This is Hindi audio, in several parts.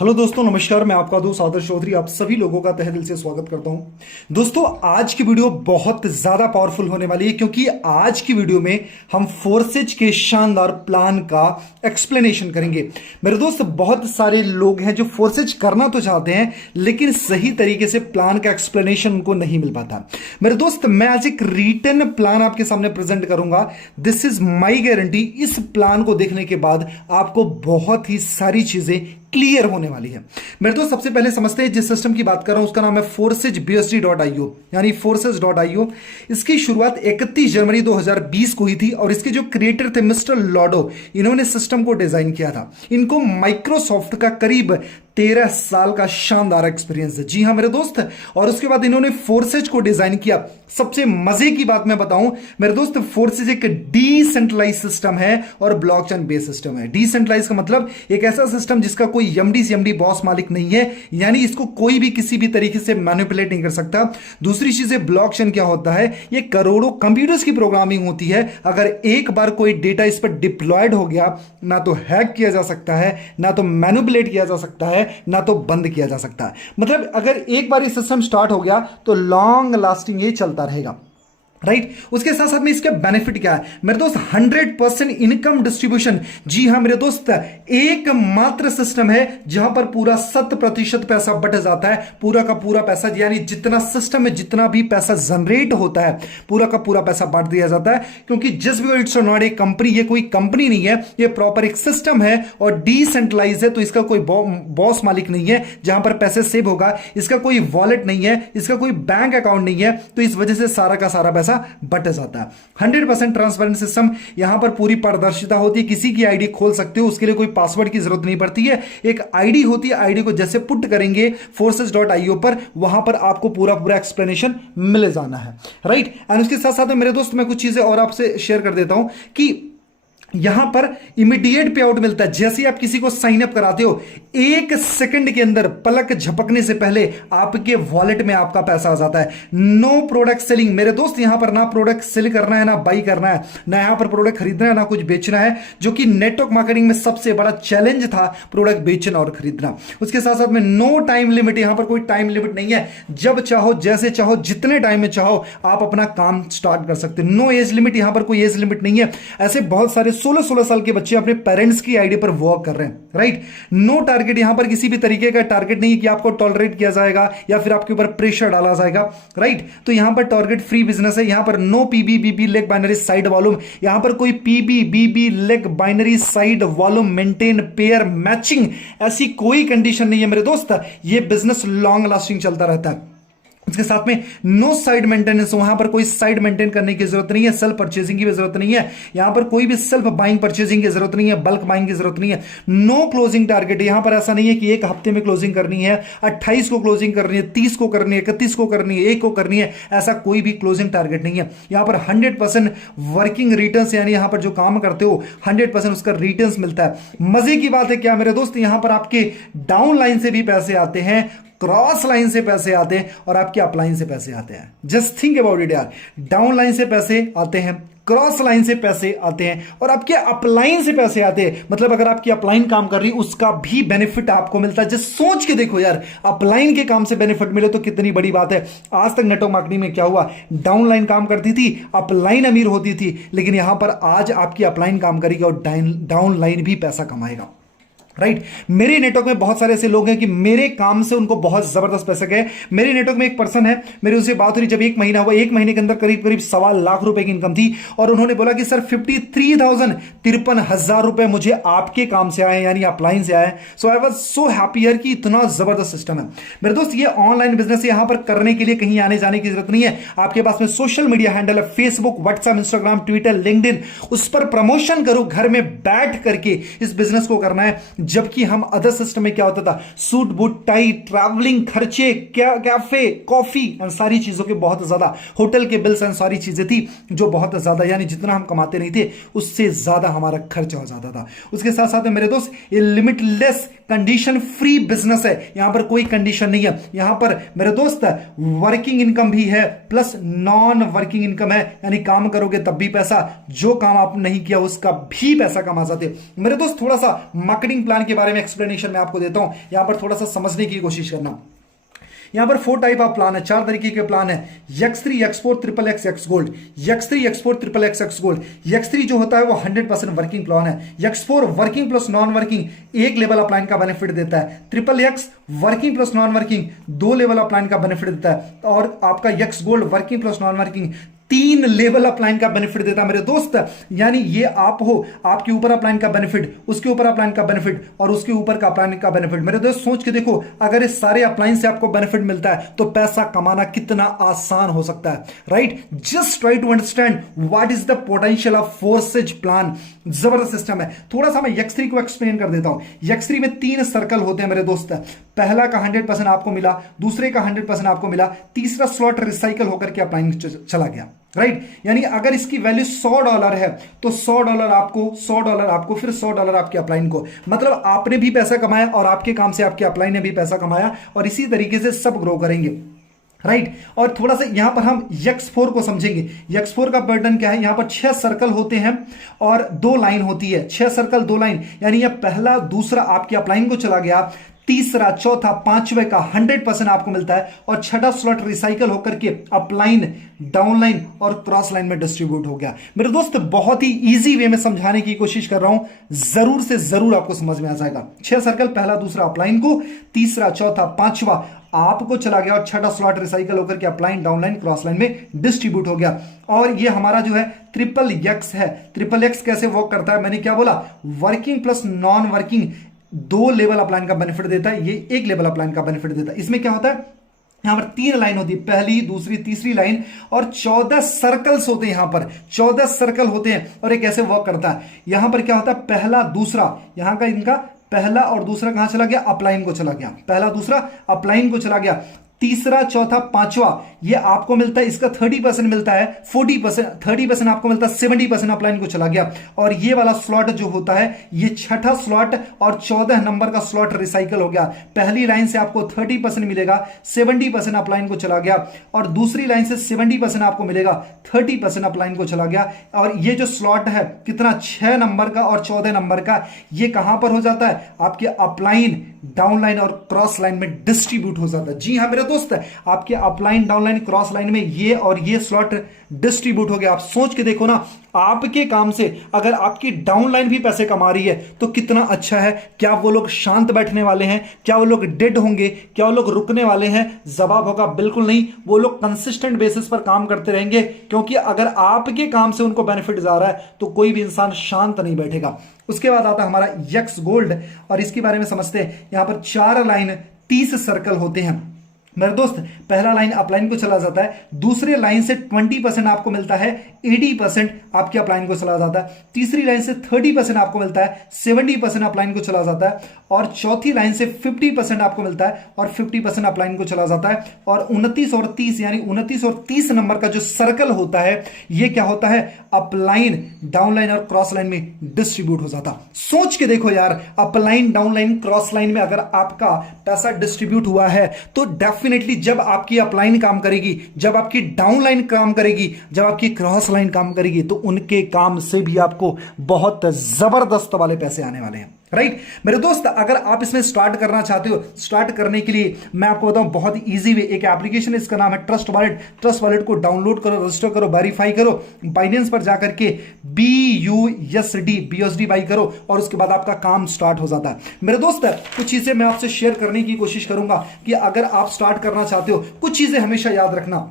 हेलो दोस्तों, नमस्कार। मैं आपका दोस्त आदर्श चौधरी आप सभी लोगों का तहे दिल से स्वागत करता हूं। दोस्तों, आज की वीडियो बहुत ज्यादा पावरफुल होने वाली है क्योंकि आज की वीडियो में हम फोर्सेज के शानदार प्लान का एक्सप्लेनेशन करेंगे। मेरे दोस्त, बहुत सारे लोग हैं जो फोर्सेज करना तो चाहते हैं लेकिन सही तरीके से प्लान का एक्सप्लेनेशन उनको नहीं मिल पाता। मेरे दोस्त, मैं आज एक रिटन प्लान आपके सामने प्रेजेंट करूंगा। This is my guarantee. इस प्लान को देखने के बाद आपको बहुत ही सारी चीजें क्लियर होने वाली है। मेरे दोस्त, सबसे पहले समझते हैं जिस सिस्टम की बात कर रहा हूं उसका नाम है forcesbsd.io यानी forces.io। इसकी शुरुआत 31 जनवरी 2020 को हुई थी और इसके जो क्रिएटर थे मिस्टर लॉडो, इन्होंने सिस्टम को डिजाइन किया था। इनको माइक्रोसॉफ्ट का करीब 13 साल का शानदार एक्सपीरियंस है। जी हां मेरे दोस्त, और उसके बाद इन्होंने फोर्सेज को डिजाइन किया। सबसे मजे की बात मैं बताऊं मेरे दोस्त, फोर्सेज एक डिसेंट्रलाइज सिस्टम है और ब्लॉकचेन बेस्ड सिस्टम है। डिसेंट्रलाइज का मतलब एक ऐसा सिस्टम जिसका कोई एमडी से एमडी बॉस मालिक नहीं है, यानी इसको कोई भी किसी भी तरीके से मैनिपुलेट नहीं कर सकता। दूसरी चीज है ब्लॉकचेन क्या होता है, ये करोड़ों कंप्यूटर्स की प्रोग्रामिंग होती है। अगर एक बार कोई डेटा इस पर डिप्लॉयड हो गया, ना तो हैक किया जा सकता है, ना तो मैनिपुलेट किया जा सकता है, ना तो बंद किया जा सकता है। मतलब अगर एक बार ये सिस्टम स्टार्ट हो गया तो लॉन्ग लास्टिंग ये चलता रहेगा, राइट। उसके साथ साथ में इसके बेनिफिट क्या है मेरे दोस्त, 100% इनकम डिस्ट्रीब्यूशन। जी हां मेरे दोस्त, एकमात्र सिस्टम है जहां पर पूरा 100% पैसा बट जाता है। पूरा का पूरा पैसा, यानी जितना सिस्टम में जितना भी पैसा जनरेट होता है पूरा का पूरा पैसा बांट दिया जाता है। क्योंकि just because it's not a company, ये कोई कंपनी नहीं है, ये प्रॉपर एक सिस्टम है और डिसेंट्रलाइज है। तो इसका कोई बॉस मालिक नहीं है जहां पर पैसे सेव होगा, इसका कोई वॉलेट नहीं है, इसका कोई बैंक अकाउंट नहीं है। तो इस वजह से सारा का सारा पैसा बट जाता है। 100% ट्रांसपेरेंट सिस्टम, यहां पर पूरी पारदर्शिता होती है। किसी की आईडी खोल सकते हो, उसके लिए कोई पासवर्ड की जरूरत नहीं पड़ती है। एक आईडी होती है, आईडी को जैसे पुट करेंगे forces.io पर, वहां पर आपको पूरा पूरा एक्सप्लेनेशन मिल जाना है, राइट। एंड उसके साथ साथ मेरे दोस्त मैं कुछ चीजें और आपसे शेयर कर देता हूं कि यहां पर इमीडिएट पे आउट मिलता है। जैसे आप किसी को साइन अप कराते हो, 1 सेकंड के अंदर, पलक झपकने से पहले आपके वॉलेट में आपका पैसा आ जाता है। नो प्रोडक्ट सेलिंग मेरे दोस्त, यहां पर ना प्रोडक्ट सेल करना है, ना बाई करना है, ना यहां पर प्रोडक्ट खरीदना है, ना कुछ बेचना है, जो कि नेटवर्क मार्केटिंग में सबसे बड़ा चैलेंज था, प्रोडक्ट बेचना और खरीदना। उसके साथ साथ में नो टाइम लिमिट, यहां पर कोई टाइम लिमिट नहीं है। जब चाहो, जैसे चाहो, जितने टाइम में चाहो आप अपना काम स्टार्ट कर सकते हो। नो एज लिमिट, यहां पर कोई एज लिमिट नहीं है। ऐसे बहुत सारे 16-16 साल के बच्चे अपने पेरेंट्स की आईडी पर वर्क कर रहे हैं, राइट। नो टारगेट, यहां पर किसी भी तरीके का टारगेट नहीं है कि आपको टॉलरेट किया जाएगा या फिर आपके ऊपर प्रेशर डाला जाएगा, राइट। तो यहां पर टारगेट फ्री बिजनेस है। यहां पर no PB BB leg binary side volume, यहां पर कोई PB BB leg binary side volume maintain pair matching, ऐसी कोई कंडीशन नहीं है मेरे दोस्त। ये बिजनेस लॉन्ग लास्टिंग चलता रहता है। इसके साथ में नो साइड मेंटेनेंस, वहां पर कोई साइड मेंटेन करने की जरूरत नहीं है, सेल्फ परचेजिंग की भी जरूरत नहीं है, यहां पर कोई भी सेल्फ बाइंग परचेजिंग की जरूरत नहीं है, बल्क बाइंग की जरूरत नहीं है। नो क्लोजिंग टारगेट, यहां पर ऐसा नहीं है कि एक हफ्ते में क्लोजिंग करनी है, 28 को क्लोजिंग करनी है, 30 को करनी है, 31 को करनी है, 1 को करनी है, ऐसा कोई भी क्लोजिंग टारगेट नहीं है। यहां पर 100% वर्किंग रिटर्न्स, यानी यहां पर जो काम करते हो 100% उसका रिटर्न्स मिलता है। मजे की बात है क्या मेरे दोस्त, यहां पर आपके डाउन लाइन से भी पैसे आते हैं, क्रॉस लाइन से पैसे आते हैं और आपके अपलाइन से पैसे आते हैं। जस्ट थिंक अबाउट इट यार, डाउन लाइन से पैसे आते हैं, क्रॉस लाइन से पैसे आते हैं और आपके अपलाइन से पैसे आते हैं। मतलब अगर आपकी अपलाइन काम कर रही उसका भी बेनिफिट आपको मिलता है। जस्ट सोच के देखो यार, अपलाइन के काम से बेनिफिट मिले तो कितनी बड़ी बात है। आज तक नेटवर्क मार्केटिंग में क्या हुआ, डाउन लाइन काम करती थी, अपलाइन अमीर होती थी, लेकिन यहां पर आज आपकी अपलाइन काम करेगी और डाउन लाइन भी पैसा कमाएगा, राइट। मेरे नेटवर्क में बहुत सारे ऐसे लोग हैं कि मेरे काम से उनको बहुत जबरदस्त पैसे गए। मेरे नेटवर्क में एक पर्सन है, मेरी उनसे बात हो रही, जब 1 महीना हुआ, 1 महीने के अंदर करीब करीब 1.25 लाख रुपए की इनकम थी और उन्होंने बोला कि सर 53,000 रुपए मुझे आपके काम से आए, यानी अपलाइन से आए। सो आई वाज सो हैप्पी यार कि इतना जबरदस्त सिस्टम है मेरे दोस्त। ये ऑनलाइन बिजनेस यहां पर करने के लिए कहीं आने जाने की जरूरत नहीं है। आपके पास में सोशल मीडिया हैंडल है, Facebook, WhatsApp, Instagram, Twitter, LinkedIn, उस पर प्रमोशन करो, घर में बैठ करके इस बिजनेस को करना है। जबकि हम अदर सिस्टम में क्या होता था, सूट बूट टाई, ट्रैवलिंग खर्चे, कैफे, कॉफी एंड सारी चीजों के बहुत ज्यादा, होटल के बिल्स एंड सारी चीजें थी जो बहुत ज्यादा, यानी जितना हम कमाते नहीं थे उससे ज्यादा हमारा खर्च हो जाता था। उसके साथ साथ मेरे दोस्त ये लिमिटलेस कंडीशन फ्री बिजनेस है, यहां पर कोई कंडीशन नहीं है। यहां पर मेरे दोस्त वर्किंग इनकम भी है प्लस नॉन वर्किंग इनकम है, यानी काम करोगे तब भी पैसा, जो काम आप नहीं किया उसका भी पैसा कमा सकते हो। मेरे दोस्त थोड़ा सा मार्केटिंग प्लान के बारे में एक्सप्लेनेशन मैं आपको देता हूं, यहां पर थोड़ा सा समझने की कोशिश करना। यहां पर 4 टाइप ऑफ प्लान है, 4 तरीके के प्लान है। X3, X4, XXX, X gold. X3, X4, XXX, X gold. X3 जो होता है वो 100% वर्किंग प्लान है। X4 working plus non working एक लेवल ऑफ प्लान का बेनिफिट देता है। XXX working plus non working 2 level of plan का बेनिफिट देता है। और आपका X gold working plus non working 3 level upline का बेनिफिट देता है मेरे दोस्त। यानी ये आप हो, आपके ऊपर अपलाइन का बेनिफिट, उसके ऊपर अपलाइन का बेनिफिट और उसके ऊपर का अपलाइन का बेनिफिट। मेरे दोस्त सोच के देखो, अगर इस सारे अपलाइन से आपको बेनिफिट मिलता है तो पैसा कमाना कितना आसान हो सकता है, right. Just try to understand what is the potential of forces plan. जबरदस्त सिस्टम है। थोड़ा सा मैं X3 को एक्सप्लेन कर देता हूं। X3 में 3 सर्कल होते हैं मेरे दोस्त। पहला का 100% आपको मिला, दूसरे का 100% आपको मिला, तीसरा स्लॉट रिसाइकल होकर के अपलाइन चला गया, राइट। यानी अगर इसकी वैल्यू $100 है तो $100 आपको, $100 आपको, फिर $100 आपके अपलाइन को। मतलब आपने भी पैसा कमाया और आपके काम से आपके अपलाइन ने भी पैसा कमाया, और इसी तरीके से सब ग्रो करेंगे, राइट। और थोड़ा सा यहां पर हम X4 को समझेंगे। X4 का पैटर्न क्या है, यहां पर 6 सर्कल होते हैं और 2 लाइन होती है। 6 सर्कल 2 लाइन, यानी यह पहला दूसरा आपके अपलाइन को चला गया, तीसरा चौथा पांचवे का 100% आपको मिलता है, और छठा स्लॉट रिसाइकल होकर के अपलाइन, डाउनलाइन और क्रॉस लाइन में डिस्ट्रीब्यूट हो गया। मेरे दोस्त बहुत ही इजी वे में समझाने की कोशिश कर रहा हूं, जरूर से जरूर आपको समझ में आ जाएगा। 6 सर्कल, पहला दूसरा अपलाइन को, तीसरा चौथा पांचवा आपको चला गया, और छठा स्लॉट रिसाइकल होकर के अपलाइन, डाउनलाइन, क्रॉस लाइन में डिस्ट्रीब्यूट हो गया। और ये हमारा जो है XXX है। XXX कैसे वर्क करता है, मैंने क्या बोला, working plus non working 2 level upline का बेनिफिट देता है, ये 1 लेवल अपलाइन का बेनिफिट देता है। इसमें क्या होता है, यहां पर 3 लाइन होती है, पहली, दूसरी, तीसरी लाइन, और 14 सर्कल्स होते हैं। यहां पर 14 सर्कल होते हैं, और ये कैसे वर्क करता है, यहां पर क्या होता है, पहला दूसरा, यहां का इनका पहला और दूसरा कहां चला गया, अपलाइन को चला गया, पहला दूसरा अपलाइन को चला गया, तीसरा चौथा पांचवा ये आपको मिलता है, इसका 30% मिलता है, 40%, 30% आपको मिलता है, 70% अपलाइन को चला गया। और ये वाला स्लॉट जो होता है, ये छठा स्लॉट और 14 नंबर का स्लॉट रिसाइकल हो गया। पहली लाइन से आपको 30% मिलेगा, 70% अपलाइन को चला गया, और दूसरी लाइन से 70% आपको मिलेगा, 30% अपलाइन को चला गया। और ये जो स्लॉट है कितना, 6 नंबर का और 14 नंबर का, ये कहां पर हो जाता है, आपके अपलाइन, डाउनलाइन और क्रॉस लाइन में डिस्ट्रीब्यूट हो जाता है। जी हां मेरे दोस्त, आपके अपलाइन, डाउनलाइन, क्रॉस लाइन में ये और ये स्लॉट डिस्ट्रीब्यूट हो गया। आप सोच के देखो ना, आपके काम से अगर आपकी डाउनलाइन भी पैसे कमा रही है तो कितना अच्छा है। क्या वो लोग शांत बैठने वाले हैं, क्या वो लोग डेड होंगे, क्या वो लोग रुकने वाले हैं? जवाब होगा बिल्कुल नहीं। वो लोग कंसिस्टेंट बेसिस पर काम करते रहेंगे, क्योंकि अगर आपके काम से उनको बेनिफिट जा रहा है तो कोई भी इंसान शांत नहीं बैठेगा। उसके बाद आता है हमारा X गोल्ड, और इसके बारे में समझते हैं। यहां पर 4 लाइन 30 सर्कल होते हैं मेरे दोस्त। पहला लाइन अपलाइन को चला जाता है, दूसरे लाइन से 20% आपको मिलता है, 80% आपके अपलाइन को चला जाता है, तीसरी लाइन से 30% आपको मिलता है, 70% अपलाइन को चला जाता है, और चौथी लाइन से 50% आपको मिलता है और 50% अपलाइन को चला जाता है। और 29 और 30 यानी 29 और 30 नंबर का जो सर्कल होता है, ये क्या होता है, अपलाइन, डाउनलाइन और क्रॉस लाइन में डिस्ट्रीब्यूट हो जाता। सोच के देखो यार, अपलाइन, डाउनलाइन, क्रॉस लाइन में अगर आपका पैसा डिस्ट्रीब्यूट हुआ है तो डेफिनेटली जब आपकी अपलाइन काम करेगी, जब आपकी डाउनलाइन काम करेगी, जब आपकी क्रॉस लाइन काम करेगी, तो उनके काम से भी आपको बहुत जबरदस्त वाले पैसे आने वाले हैं, राइट। मेरे दोस्त, अगर आप इसमें स्टार्ट करना चाहते हो, स्टार्ट करने के लिए मैं आपको बताऊं बहुत इजी वे, एक एप्लीकेशन, इसका नाम है ट्रस्ट वॉलेट। ट्रस्ट वॉलेट को डाउनलोड करो, रजिस्टर करो, वेरीफाई करो, बाइनेंस पर जाकर के BUSD बाई करो, और उसके बाद आपका काम स्टार्ट हो जाता है। मेरे दोस्त, कुछ चीजें मैं आपसे शेयर करने की कोशिश करूंगा कि अगर आप स्टार्ट करना चाहते हो, कुछ चीजें हमेशा याद रखना।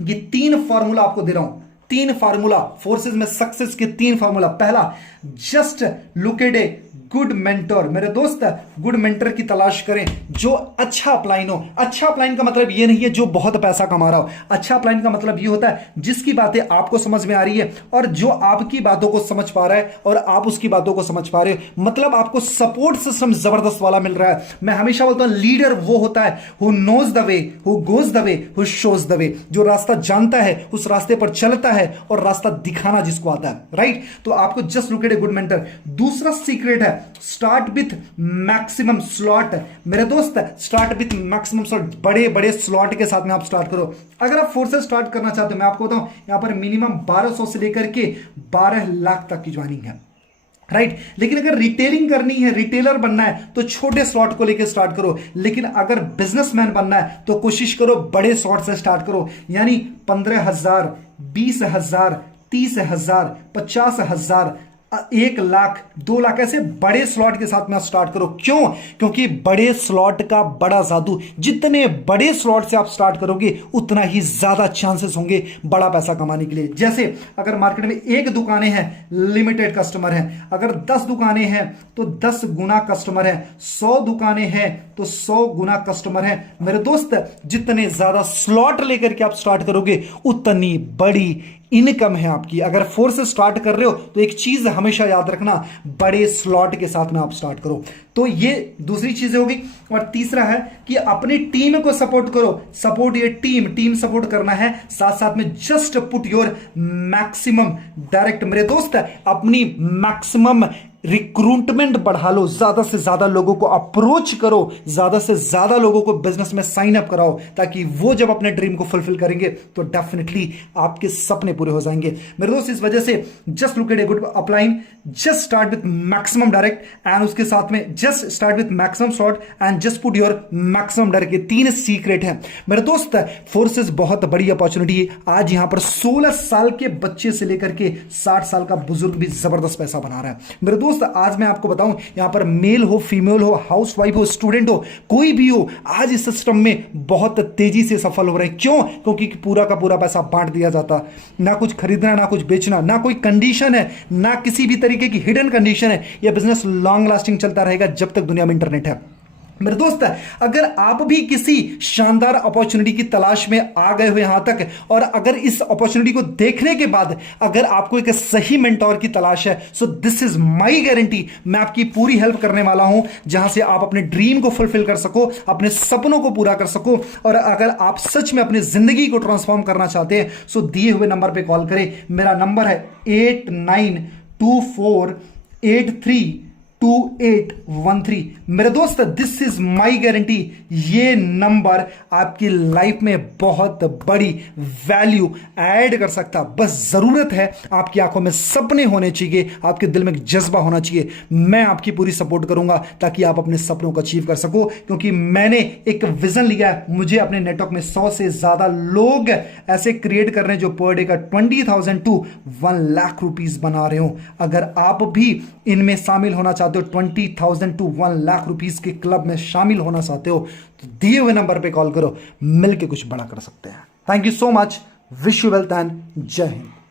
ये 3 फॉर्मूला आपको दे रहा हूं, 3 फार्मूला, फोर्सेज में सक्सेस के 3 फार्मूला। पहला, just look at a good mentor. मेरे दोस्त, गुड मेंटर की तलाश करें जो अच्छा अपलाइन हो। अच्छा अपलाइन का मतलब ये नहीं है जो बहुत पैसा कमा रहा हो। अच्छा अपलाइन का मतलब ये होता है जिसकी बातें आपको समझ में आ रही है, और जो आपकी बातों को समझ पा रहा है और आप उसकी बातों को समझ पा रहे हो। मतलब आपको सपोर्ट सिस्टम जबरदस्त वाला मिल रहा है। मैं हमेशा बोलता हूं, लीडर वो होता है who knows the way, who goes the way, who shows the way. जो रास्ता जानता है, उस रास्ते पर चलता है, और रास्ता दिखाना जिसको आता है, राइट। तो आपको just look at a good mentor. दूसरा सीक्रेट है, स्टार्ट विथ मैक्सिमम स्लॉट। मेरे दोस्त स्टार्ट विथ मैक्सिमम स्लॉट, बड़े बड़े स्लॉट के साथ में आप स्टार्ट करो। अगर आप फोर्सेस स्टार्ट करना चाहते हो, मैं आपको बताऊं यहां पर मिनिमम 1200 से लेकर के 12 लाख तक की ज्वाइनिंग है, राइट। लेकिन अगर रिटेलिंग करनी है, रिटेलर बनना है, तो छोटे स्लॉट को लेकर स्टार्ट करो। लेकिन अगर बिजनेसमैन बनना है तो कोशिश करो बड़े स्लॉट से स्टार्ट करो, यानी 15,000, 20,000, 30,000, 50,000, 1 लाख, 2 लाख, ऐसे बड़े स्लॉट के साथ में आप स्टार्ट करो। क्यों? क्योंकि बड़े स्लॉट का बड़ा जादू, जितने बड़े स्लॉट से आप स्टार्ट करोगे उतना ही ज्यादा चांसेस होंगे बड़ा पैसा कमाने के लिए। जैसे अगर मार्केट में 1 दुकानें हैं, लिमिटेड कस्टमर हैं। अगर 10 दुकानें हैं तो 10 गुना कस्टमर है। 100 दुकानें हैं तो 100 गुना कस्टमर है। मेरे दोस्त, जितने ज्यादा स्लॉट लेकर के आप स्टार्ट करोगे उतनी बड़ी इनकम है आपकी। अगर फोर्स से स्टार्ट कर रहे हो तो एक चीज हमेशा याद रखना, बड़े स्लॉट के साथ में आप स्टार्ट करो। तो ये दूसरी चीजें होगी। और तीसरा है कि अपनी टीम को सपोर्ट करो। सपोर्ट ये टीम सपोर्ट करना है, साथ साथ में just put your maximum direct. मेरे दोस्त, अपनी मैक्सिमम रिक्रूटमेंट बढ़ा लो, ज्यादा से ज्यादा लोगों को अप्रोच करो, ज्यादा से ज्यादा लोगों को बिजनेस में साइन अप कराओ, ताकि वो जब अपने ड्रीम को फुलफिल करेंगे तो डेफिनेटली आपके सपने पूरे हो जाएंगे। मेरे दोस्त, इस वजह से just look at a good upline, just start with maximum direct, and उसके साथ में just start with maximum short and just put your maximum direct. ये 3 सीक्रेट है मेरे दोस्त। फोर्सेस बहुत बड़ी अपॉर्चुनिटी है। आज यहां पर 16 साल के बच्चे से लेकर के 60 साल का बुजुर्ग भी जबरदस्त पैसा बना रहा है। मेरे दोस्त, आज मैं आपको बताऊं, यहां पर मेल हो, फीमेल हो, हाउसवाइफ हो, स्टूडेंट हो, कोई भी हो, आज इस सिस्टम में बहुत तेजी से सफल हो रहे हैं। क्यों? क्योंकि पूरा का पूरा पैसा बांट दिया जाता, ना कुछ खरीदना, ना कुछ बेचना, ना कोई कंडीशन है, ना किसी भी तरीके की हिडन कंडीशन है। यह बिजनेस लॉन्ग लास्टिंग चलता रहेगा जब तक दुनिया में इंटरनेट है। मेरे दोस्त, अगर आप भी किसी शानदार अपॉर्चुनिटी की तलाश में आ गए हो यहां तक, और अगर इस अपॉर्चुनिटी को देखने के बाद अगर आपको एक सही मेंटोर की तलाश है, so this is my guarantee, मैं आपकी पूरी हेल्प करने वाला हूं, जहां से आप अपने ड्रीम को फुलफिल कर सको, अपने सपनों को पूरा कर सको। और अगर आप सच में अपनी जिंदगी को ट्रांसफॉर्म करना चाहते हैं, सो दिए हुए नंबर पर कॉल करें। मेरा नंबर है 8924832813। मेरे दोस्त, दिस इज माई गारंटी, ये नंबर आपकी लाइफ में बहुत बड़ी वैल्यू ऐड कर सकता। बस जरूरत है आपकी आंखों में सपने होने चाहिए, आपके दिल में एक जज्बा होना चाहिए। मैं आपकी पूरी सपोर्ट करूंगा ताकि आप अपने सपनों को अचीव कर सको, क्योंकि मैंने एक विजन लिया है। मुझे अपने नेटवर्क में 100 से ज्यादा लोग ऐसे क्रिएट कर रहे हैं जो पर डे का 20,000 to 1 लाख रुपीस बना रहे हो। अगर आप भी इनमें शामिल होना चाहते हो, 20,000 to 1 लाख रुपीस के क्लब में शामिल होना चाहते हो, तो दिए हुए नंबर पे कॉल करो, मिलके कुछ बड़ा कर सकते हैं। Thank you so much, wish you wealth and जय हिंद।